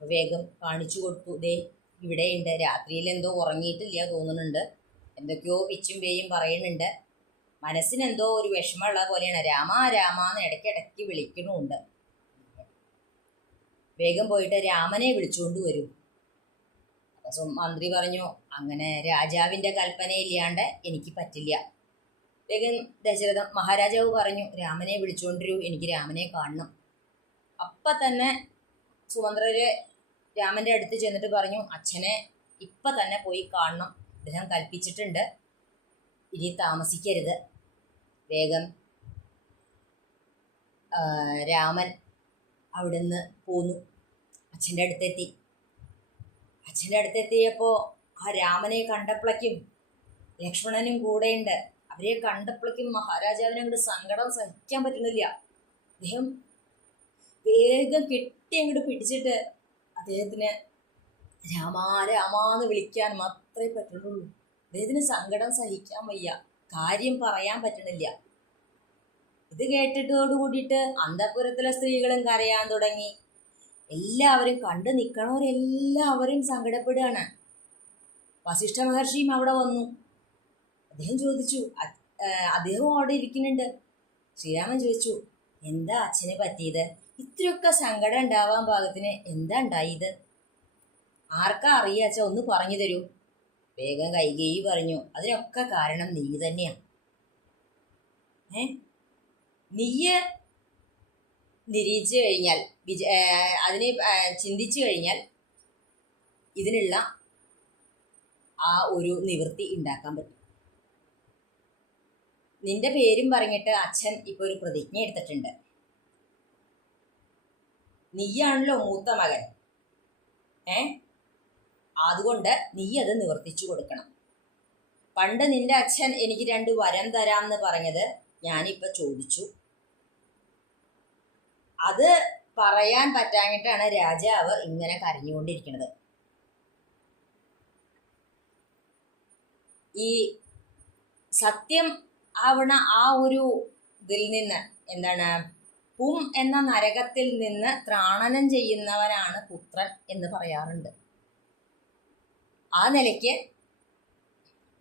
വേഗം കാണിച്ചു കൊടുത്തു. ദേ ഇവിടെയുണ്ട്. രാത്രിയിൽ എന്തോ ഉറങ്ങിയിട്ടില്ല തോന്നുന്നുണ്ട്. എന്തൊക്കെയോ പിച്ചും പേയും പറയുന്നുണ്ട്. മനസ്സിനെന്തോ ഒരു വിഷമമുള്ള പോലെയാണ്. രാമ രാമാന്ന് ഇടയ്ക്കിടയ്ക്ക് വിളിക്കണമുണ്ട്. വേഗം പോയിട്ട് രാമനെ വിളിച്ചുകൊണ്ട് വരൂ. അപ്പം മന്ത്രി പറഞ്ഞു, അങ്ങനെ രാജാവിൻ്റെ കൽപ്പനയില്ലാണ്ട് എനിക്ക് പറ്റില്ല. വേഗം മഹാരാജാവ് പറഞ്ഞു, രാമനെ വിളിച്ചുകൊണ്ടിരൂ, എനിക്ക് രാമനെ കാണണം. അപ്പം തന്നെ സുമന്ത്രര് രാമൻ്റെ അടുത്ത് ചെന്നിട്ട് പറഞ്ഞു, അച്ഛനെ ഇപ്പം തന്നെ പോയി കാണണം, അദ്ദേഹം കൽപ്പിച്ചിട്ടുണ്ട്, ഇനി താമസിക്കരുത്. വേഗം രാമൻ അവിടുന്ന് പോന്നു. അച്ഛൻ്റെ അടുത്തെത്തി. അച്ഛൻ്റെ അടുത്തെത്തിയപ്പോൾ ആ രാമനെ കണ്ടപ്പോഴേക്കും ലക്ഷ്മണനും കൂടെയുണ്ട്. അവരെ കണ്ടപ്പോഴേക്കും മഹാരാജാവിനെ അങ്ങോട്ട് സങ്കടം സഹിക്കാൻ പറ്റുന്നില്ല. അദ്ദേഹം വേഗം കെട്ടി അങ്ങോട്ട് പിടിച്ചിട്ട് അദ്ദേഹത്തിന് രാമാ രാമാന്ന് വിളിക്കാൻ മാത്രമേ പറ്റുള്ളൂ. അദ്ദേഹത്തിന് സങ്കടം സഹിക്കാൻ വയ്യ, കാര്യം പറയാൻ പറ്റണില്ല. ഇത് കേട്ടിട്ടോട് കൂടിയിട്ട് അന്തഃപുരത്തിലെ സ്ത്രീകളും കരയാൻ തുടങ്ങി. എല്ലാവരും കണ്ടു നിൽക്കണവരെല്ലാവരും സങ്കടപ്പെടുകയാണ്. വസിഷ്ഠ മഹർഷിയും അവിടെ വന്നു. അദ്ദേഹം ചോദിച്ചു, അദ്ദേഹം അവിടെ ഇരിക്കുന്നുണ്ട്. ശ്രീരാമൻ ചോദിച്ചു, എന്താ അച്ഛന് പറ്റിയത്? ഇത്രയൊക്കെ സങ്കടം ഉണ്ടാവാൻ പാകത്തിന് എന്താ ഉണ്ടായത്? ആർക്കാ അറിയാച്ച, ഒന്ന് പറഞ്ഞു തരൂ. വേഗം കൈകേയി പറഞ്ഞു, അതിനൊക്കെ കാരണം നീ തന്നെയാണ്. നീയ് നിരീക്ഷിച്ചു കഴിഞ്ഞാൽ, അതിനെ ചിന്തിച്ചു കഴിഞ്ഞാൽ ഇതിനുള്ള ആ ഒരു നിവൃത്തി ഉണ്ടാക്കാൻ പറ്റും. നിന്റെ പേരും പറഞ്ഞിട്ട് അച്ഛൻ ഇപ്പൊ ഒരു പ്രതിജ്ഞ എടുത്തിട്ടുണ്ട്. നീയാണല്ലോ മൂത്ത മകൻ. അതുകൊണ്ട് നീ അത് നിവർത്തിച്ചു കൊടുക്കണം. പണ്ട് നിന്റെ അച്ഛൻ എനിക്ക് 2 വരം തരാമെന്ന് പറഞ്ഞത് ഞാനിപ്പോൾ ചോദിച്ചു. അത് പറയാൻ പറ്റാഞ്ഞിട്ടാണ് രാജാവ് ഇങ്ങനെ കരഞ്ഞുകൊണ്ടിരിക്കുന്നത്. ഈ സത്യം ആവണ ആ ഒരു ഇതിൽ നിന്ന് എന്താണ്, പും എന്ന നരകത്തിൽ നിന്ന് ത്രാണനം ചെയ്യുന്നവനാണ് പുത്രൻ എന്ന് പറയാറുണ്ട്. ആ നിലയ്ക്ക്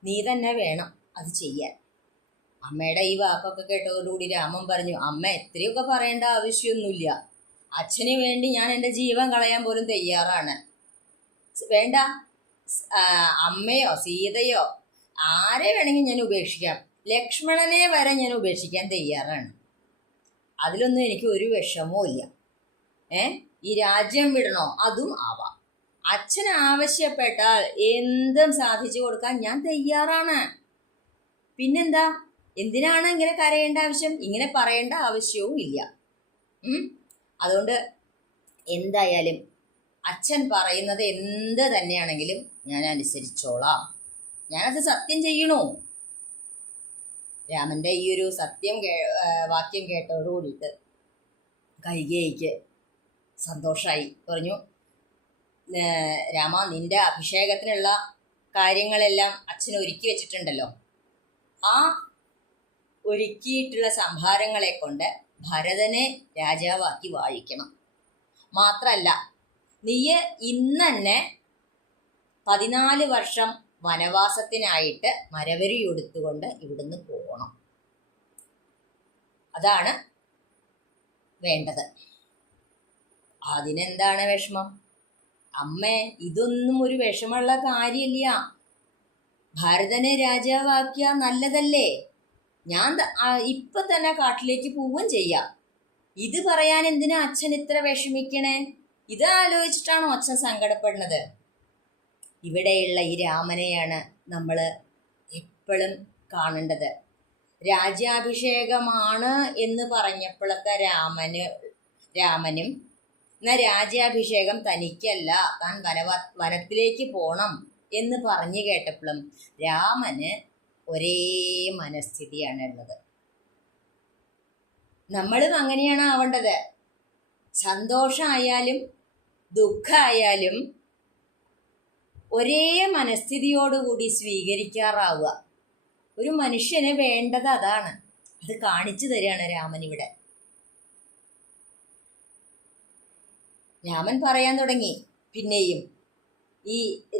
നീ തന്നെ വേണം അത് ചെയ്യാൻ. അമ്മയുടെ ഈ വാക്കൊക്കെ കേട്ടതോടുകൂടി രാമൻ പറഞ്ഞു, അമ്മ എത്രയൊക്കെ പറയേണ്ട ആവശ്യമൊന്നുമില്ല. അച്ഛന് വേണ്ടി ഞാൻ എൻ്റെ ജീവൻ കളയാൻ പോലും തയ്യാറാണ്. വേണ്ട, അമ്മയോ സീതയോ ആരെ വേണമെങ്കിൽ ഞാൻ ഉപേക്ഷിക്കാം. ലക്ഷ്മണനെ വരെ ഞാൻ ഉപേക്ഷിക്കാൻ തയ്യാറാണ്. അതിലൊന്നും എനിക്ക് ഒരു വിഷമവും ഇല്ല. ഈ രാജ്യം വിടണോ അതും ആവാം. അച്ഛൻ ആവശ്യപ്പെട്ടാൽ എന്തും സാധിച്ചു കൊടുക്കാൻ ഞാൻ തയ്യാറാണ്. പിന്നെന്താ, എന്തിനാണ് ഇങ്ങനെ കരയേണ്ട ആവശ്യം? ഇങ്ങനെ പറയേണ്ട ആവശ്യവും ഇല്ല. അതുകൊണ്ട് എന്തായാലും അച്ഛൻ പറയുന്നത് എന്ത് തന്നെയാണെങ്കിലും ഞാൻ അനുസരിച്ചോളാം. ഞാനത് സത്യം ചെയ്യണോ? രാമൻ്റെ ഈ ഒരു വാക്യം കേട്ടതോടുകൂടിയിട്ട് കൈകേയിക്ക് സന്തോഷമായി. പറഞ്ഞു, രാമ, നിന്റെ അഭിഷേകത്തിനുള്ള കാര്യങ്ങളെല്ലാം അച്ഛൻ ഒരുക്കി വെച്ചിട്ടുണ്ടല്ലോ. ആ ഒരുക്കിയിട്ടുള്ള സംഭാരങ്ങളെ കൊണ്ട് ഭരതനെ രാജാവാക്കി വാഴിക്കണം. മാത്രല്ല, നീ ഇന്ന് തന്നെ 14 വർഷം വനവാസത്തിനായിട്ട് മരവരി എടുത്തുകൊണ്ട് ഇവിടുന്ന് പോകണം. അതാണ് വേണ്ടത്. അതിനെന്താണ് വിഷമം? അമ്മേ, ഇതൊന്നും ഒരു വിഷമമുള്ള കാര്യമില്ല. ഭരതനെ രാജാവാക്കിയ നല്ലതല്ലേ? ഞാൻ ഇപ്പൊ തന്നെ കാട്ടിലേക്ക് പോവുകയും ചെയ്യാം. ഇത് പറയാൻ എന്തിനാ അച്ഛൻ ഇത്ര വിഷമിക്കണേ? ഇത് ആലോചിച്ചിട്ടാണോ അച്ഛൻ സങ്കടപ്പെടുന്നത്? ഇവിടെയുള്ള ഈ രാമനെയാണ് നമ്മൾ എപ്പോഴും കാണേണ്ടത്. രാജ്യാഭിഷേകമാണ് എന്ന് പറഞ്ഞപ്പോഴത്തെ രാമനും എന്നാൽ രാജ്യാഭിഷേകം തനിക്കല്ല, താൻ വനത്തിലേക്ക് പോകണം എന്ന് പറഞ്ഞു കേട്ടപ്പോഴും രാമന് ഒരേ മനസ്ഥിതിയാണ് ഉള്ളത്. നമ്മളും അങ്ങനെയാണ് ആവേണ്ടത്. സന്തോഷമായാലും ദുഃഖമായാലും ഒരേ മനസ്ഥിതിയോടുകൂടി സ്വീകരിക്കാറാവുക. ഒരു മനുഷ്യന് വേണ്ടത് അതാണ്. അത് കാണിച്ചു തരികയാണ് രാമൻ ഇവിടെ. രാമൻ പറയാൻ തുടങ്ങി, പിന്നെയും ഈ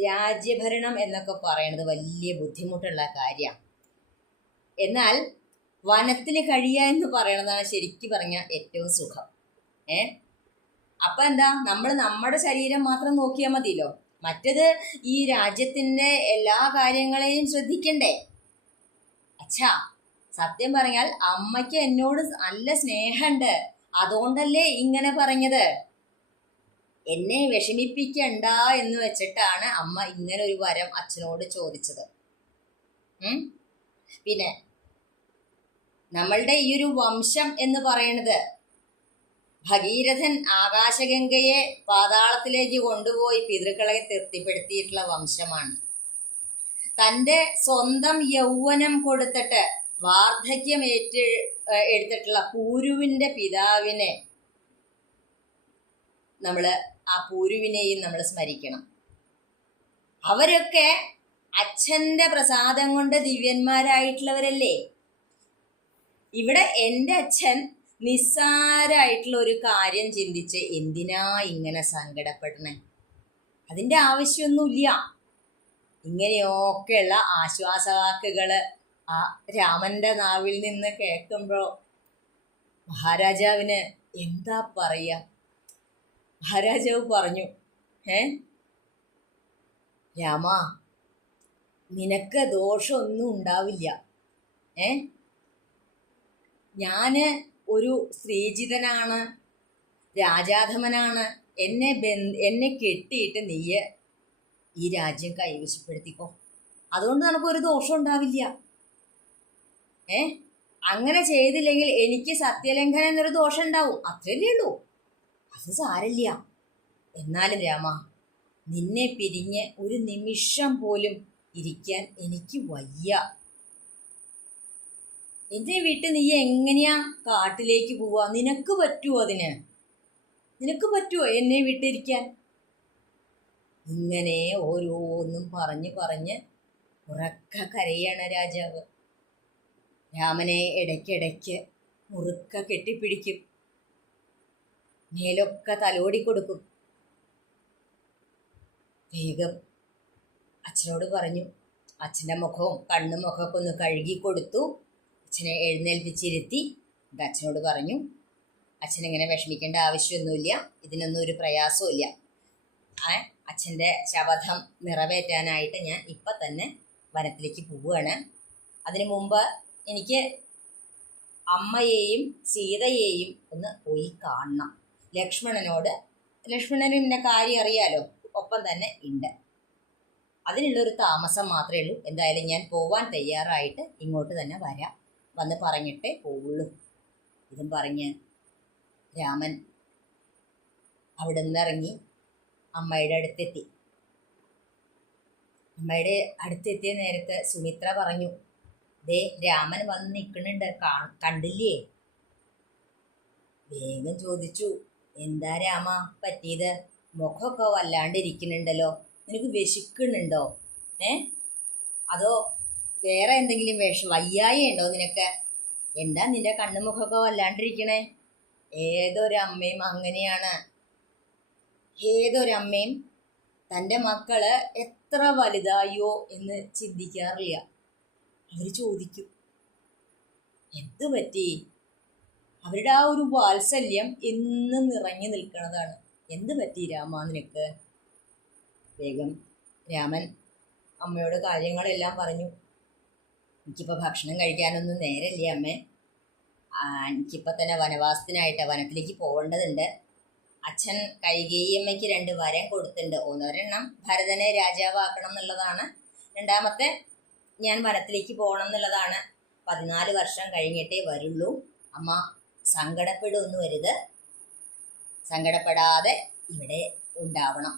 രാജ്യഭരണം എന്നൊക്കെ പറയുന്നത് വലിയ ബുദ്ധിമുട്ടുള്ള കാര്യമാണ്. എന്നാൽ വനത്തിൽ കഴിയുക എന്ന് പറയണതാണ് ശരിക്കും പറഞ്ഞാൽ ഏറ്റവും സുഖം. അപ്പം എന്താ, നമ്മൾ നമ്മുടെ ശരീരം മാത്രം നോക്കിയാൽ മതിയല്ലോ. മറ്റത് ഈ രാജ്യത്തിൻ്റെ എല്ലാ കാര്യങ്ങളെയും ശ്രദ്ധിക്കണ്ടേ? അച്ഛാ, സത്യം പറഞ്ഞാൽ അമ്മയ്ക്ക് എന്നോട് നല്ല സ്നേഹമുണ്ട്. അതുകൊണ്ടല്ലേ ഇങ്ങനെ പറഞ്ഞത്. എന്നെ വിഷമിപ്പിക്കണ്ട എന്ന് വെച്ചിട്ടാണ് അമ്മ ഇങ്ങനെ ഒരു വരം അച്ഛനോട് ചോദിച്ചത്. പിന്നെ നമ്മളുടെ ഈ ഒരു വംശം എന്ന് പറയുന്നത് ഭഗീരഥൻ ആകാശഗംഗയെ പാതാളത്തിലേക്ക് കൊണ്ടുപോയി പിതൃക്കളെ തൃപ്തിപ്പെടുത്തിയിട്ടുള്ള വംശമാണ്. തൻ്റെ സ്വന്തം യൗവനം കൊടുത്തിട്ട് വാർദ്ധക്യം എടുത്തിട്ടുള്ള പൂരുവിൻ്റെ പിതാവിനെ ആ പൂരുവിനെയും നമ്മൾ സ്മരിക്കണം. അവരൊക്കെ അച്ഛൻ്റെ പ്രസാദം കൊണ്ട് ദിവ്യന്മാരായിട്ടുള്ളവരല്ലേ. ഇവിടെ എൻ്റെ അച്ഛൻ നിസ്സാരമായിട്ടുള്ള ഒരു കാര്യം ചിന്തിച്ച് എന്തിനാ ഇങ്ങനെ സങ്കടപ്പെടണേ? അതിൻ്റെ ആവശ്യമൊന്നുമില്ല. ഇങ്ങനെയൊക്കെയുള്ള ആശ്വാസവാക്കുകൾ ആ രാമൻ്റെ നാവിൽ നിന്ന് കേൾക്കുമ്പോൾ മഹാരാജാവിന് എന്താ പറയുക? മഹാരാജാവ് പറഞ്ഞു, രാമ, നിനക്ക് ദോഷമൊന്നും ഉണ്ടാവില്ല. ഞാൻ ഒരു സ്ത്രീജിതനാണ്, രാജാധമനാണ്. എന്നെ കെട്ടിയിട്ട് നീ ഈ രാജ്യം കൈവശപ്പെടുത്തിക്കോ. അതുകൊണ്ട് നമുക്കൊരു ദോഷം ഉണ്ടാവില്ല. അങ്ങനെ ചെയ്തില്ലെങ്കിൽ എനിക്ക് സത്യലംഘനം എന്നൊരു ദോഷം ഉണ്ടാവും, അത്രയല്ലേ ഉള്ളൂ. അത് സാരല്ല. എന്നാലും രാമ, നിന്നെ പിരിഞ്ഞ് ഒരു നിമിഷം പോലും ഇരിക്കാൻ എനിക്ക് വയ്യ. എന്നെ വിട്ട് നീ എങ്ങനെയാ കാട്ടിലേക്ക് പോവാ? നിനക്ക് പറ്റുമോ? നിനക്ക് പറ്റുമോ എന്നെ വിട്ടിരിക്കാൻ? ഇങ്ങനെ ഓരോന്നും പറഞ്ഞ് ഉറക്ക കരയാണ് രാജാവ്. രാമനെ ഇടയ്ക്കിടയ്ക്ക് മുറുക്ക കെട്ടിപ്പിടിക്കും, മേലൊക്കെ തലോടി കൊടുക്കും. വേഗം അച്ഛനോട് പറഞ്ഞു. അച്ഛൻ്റെ മുഖവും കണ്ണും മുഖമൊക്കെ ഒന്ന് കഴുകി കൊടുത്തു. അച്ഛനെ എഴുന്നേൽപ്പിച്ചിരുത്തി. അച്ഛനോട് പറഞ്ഞു, അച്ഛനിങ്ങനെ വിഷമിക്കേണ്ട ആവശ്യമൊന്നുമില്ല, ഇതിനൊന്നും ഒരു പ്രയാസവും ഇല്ല. അച്ഛൻ്റെ ശപഥം നിറവേറ്റാനായിട്ട് ഞാൻ ഇപ്പം തന്നെ വനത്തിലേക്ക് പോവുകയാണ്. അതിനു മുമ്പ് എനിക്ക് അമ്മയെയും സീതയെയും ഒന്ന് പോയി കാണണം. ലക്ഷ്മണന് പിന്നെ കാര്യം അറിയാലോ, ഒപ്പം തന്നെ ഉണ്ട്. അതിനുള്ളൊരു താമസം മാത്രമേ ഉള്ളൂ. എന്തായാലും ഞാൻ പോവാൻ തയ്യാറായിട്ട് ഇങ്ങോട്ട് തന്നെ വരാം, വന്ന് പറഞ്ഞിട്ടേ പോവുള്ളൂ. ഇതും പറഞ്ഞ് രാമൻ അവിടെ നിന്നിറങ്ങി അമ്മയുടെ അടുത്തെത്തി. അമ്മയുടെ അടുത്തെത്തിയ നേരത്ത് സുമിത്ര പറഞ്ഞു, ദേ രാമൻ വന്ന് നിൽക്കുന്നുണ്ട്, കണ്ടില്ലേ? വേഗം ചോദിച്ചു, എന്താ രാമ പറ്റിയത്? മുഖമൊക്കെ വല്ലാണ്ടിരിക്കുന്നുണ്ടല്ലോ, നിനക്ക് വിശക്കുന്നുണ്ടോ? അതോ വേറെ എന്തെങ്കിലും വയ്യായ ഉണ്ടോ നിനക്ക്? എന്താ നിന്റെ കണ്ണുമുഖമൊക്കെ വല്ലാണ്ടിരിക്കണേ? ഏതൊരമ്മയും അങ്ങനെയാണ്. ഏതൊരമ്മയും തൻ്റെ മക്കള് എത്ര വലുതായോ എന്ന് ചിന്തിക്കാറില്ല. അവർ ചോദിക്കും, എന്ത് പറ്റി? അവരുടെ ആ ഒരു വാത്സല്യം എന്നും നിറഞ്ഞു നിൽക്കുന്നതാണ്. എന്ത് പറ്റി രാമ നിനക്ക്? വേഗം രാമൻ അമ്മയോട് കാര്യങ്ങളെല്ലാം പറഞ്ഞു. എനിക്കിപ്പോൾ ഭക്ഷണം കഴിക്കാനൊന്നും നേരമില്ല അമ്മേ. എനിക്കിപ്പോൾ തന്നെ വനത്തിലേക്ക് പോകേണ്ടതുണ്ട്. അച്ഛൻ കൈകേയിയമ്മയ്ക്ക് 2 വരം കൊടുത്തിട്ടുണ്ട്. ഒരെണ്ണം ഭരതനെ രാജാവാക്കണം എന്നുള്ളതാണ്, രണ്ടാമത്തെ ഞാൻ വനത്തിലേക്ക് പോകണം എന്നുള്ളതാണ്. 14 വർഷം കഴിഞ്ഞിട്ടേ വരുള്ളൂ. അമ്മ സങ്കടപ്പെടുമൊന്നും വരുത്, സങ്കടപ്പെടാതെ ഇവിടെ ഉണ്ടാവണം.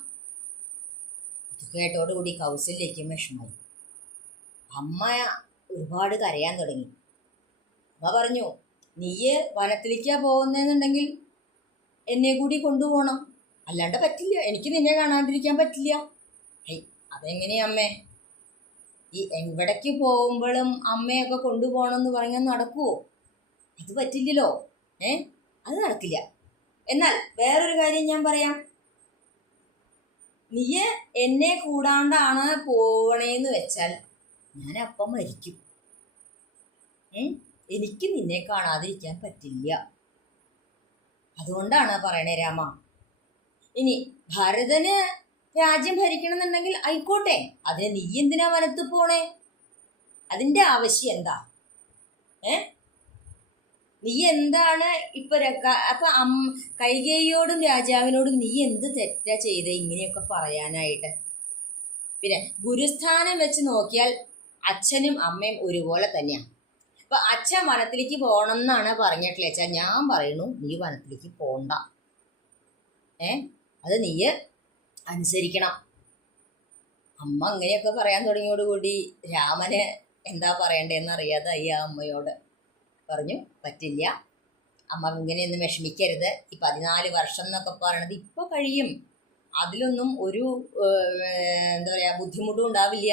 ഇത് കേട്ടോടുകൂടി കൗസല്യയ്ക്കും വിഷമമായി. അമ്മ ഒരുപാട് കരയാൻ തുടങ്ങി. അമ്മ പറഞ്ഞു, നീയ് വനത്തിലേക്കാ പോകുന്നെന്നുണ്ടെങ്കിൽ എന്നെ കൂടി കൊണ്ടുപോകണം, അല്ലാണ്ട് പറ്റില്ല, എനിക്ക് നിന്നെ കാണാണ്ടിരിക്കാൻ പറ്റില്ല. അതെങ്ങനെയാ അമ്മേ? ഈ എവിടേക്ക് പോകുമ്പോഴും അമ്മയൊക്കെ കൊണ്ടുപോകണം എന്ന് പറഞ്ഞാൽ നടക്കുവോ? അത് പറ്റില്ലല്ലോ. അത് നടക്കില്ല. എന്നാൽ വേറൊരു കാര്യം ഞാൻ പറയാം. നീ എന്നെ കൂടാണ്ടാണ് പോകണേന്ന് വെച്ചാൽ ഞാൻ അപ്പം മരിക്കും. എനിക്ക് നിന്നെ കാണാതിരിക്കാൻ പറ്റില്ല. അതുകൊണ്ടാണ് പറയണേ രാമ. ഇനി ഭരതന് രാജ്യം ഭരിക്കണമെന്നുണ്ടെങ്കിൽ ആയിക്കോട്ടെ, അതിന് നീ എന്തിനാ വനത്ത് പോണേ? അതിൻ്റെ ആവശ്യം എന്താ? നീ എന്താണ് ഇപ്പൊ കൈകേയിയോടും രാജാവിനോടും നീ എന്ത് തെറ്റാ ചെയ്തേ ഇങ്ങനെയൊക്കെ പറയാനായിട്ട്? പിന്നെ ഗുരുസ്ഥാനം വെച്ച് നോക്കിയാൽ അച്ഛനും അമ്മയും ഒരുപോലെ തന്നെയാണ്. അപ്പൊ അച്ഛൻ വനത്തിലേക്ക് പോകണം എന്നാണ് പറഞ്ഞിട്ടില്ല വെച്ചാൽ ഞാൻ പറയുന്നു നീ വനത്തിലേക്ക് പോണ്ട. അത് നീ അനുസരിക്കണം. അമ്മ അങ്ങനെയൊക്കെ പറയാൻ തുടങ്ങിയോടുകൂടി രാമന് എന്താ പറയണ്ടേന്ന് അറിയാതെ അയ്യ അമ്മയോട് പറഞ്ഞു, പറ്റില്ല അമ്മ, ഇങ്ങനെയൊന്നും വിഷമിക്കരുത്. ഈ 14 വർഷം എന്നൊക്കെ പറയണത് ഇപ്പൊ കഴിയും, അതിലൊന്നും ഒരു എന്താ പറയാ ബുദ്ധിമുട്ടും ഉണ്ടാവില്ല.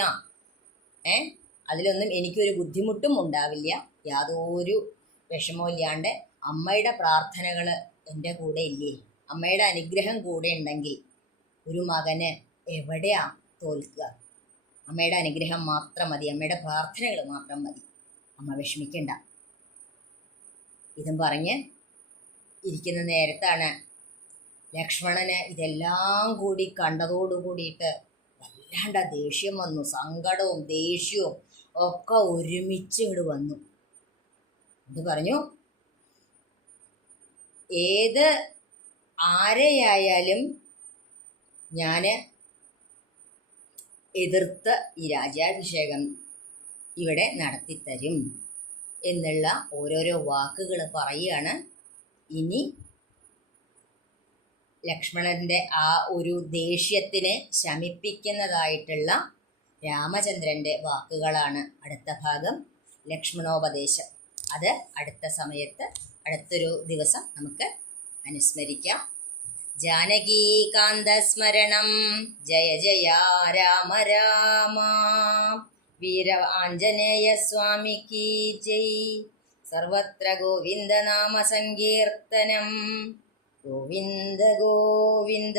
അതിലൊന്നും എനിക്കൊരു ബുദ്ധിമുട്ടും ഉണ്ടാവില്ല. യാതൊരു വിഷമവും ഇല്ലാണ്ട് അമ്മയുടെ പ്രാർത്ഥനകൾ എൻ്റെ കൂടെ ഇല്ലേ? അമ്മയുടെ അനുഗ്രഹം കൂടെ ഉണ്ടെങ്കിൽ ഒരു മകന് എവിടെയാ തോൽക്കുക? അമ്മയുടെ അനുഗ്രഹം മാത്രം മതി, അമ്മയുടെ പ്രാർത്ഥനകൾ മാത്രം മതി. അമ്മ വിഷമിക്കണ്ട. ഇതും പറഞ്ഞ് ഇരിക്കുന്ന നേരത്താണ് ലക്ഷ്മണന് ഇതെല്ലാം കൂടി കണ്ടതോടുകൂടിയിട്ട് വല്ലാണ്ട ദേഷ്യം വന്നു. സങ്കടവും ദേഷ്യവും ഒക്കെ ഒരുമിച്ച് ഇങ്ങോട്ട് വന്നു. ഇത് പറഞ്ഞു, ആരെയായാലും ഞാൻ എതിർത്ത് ഈ രാജ്യാഭിഷേകം ഇവിടെ നടത്തിത്തരും എന്നുള്ള ഓരോരോ വാക്കുകൾ പറയുകയാണ്. ഇനി ലക്ഷ്മണന്റെ ആ ഒരു ദേഷ്യത്തിനെ ശമിപ്പിക്കുന്നതായിട്ടുള്ള രാമചന്ദ്രന്റെ വാക്കുകളാണ് അടുത്ത ഭാഗം, ലക്ഷ്മണോപദേശം. അത് അടുത്ത സമയത്ത്, അടുത്തൊരു ദിവസം നമുക്ക് അനുസ്മരിക്കാം. ജാനകീകാന്തസ്മരണം ജയ ജയ രാമ രാമ. വീര ആഞ്ജനേയ സ്വാമിക്ക് ജയ്. സർവത്ര ഗോവിന്ദനാമ സങ്കീർത്തനം. ഗോവിന്ദ ഗോവിന്ദ.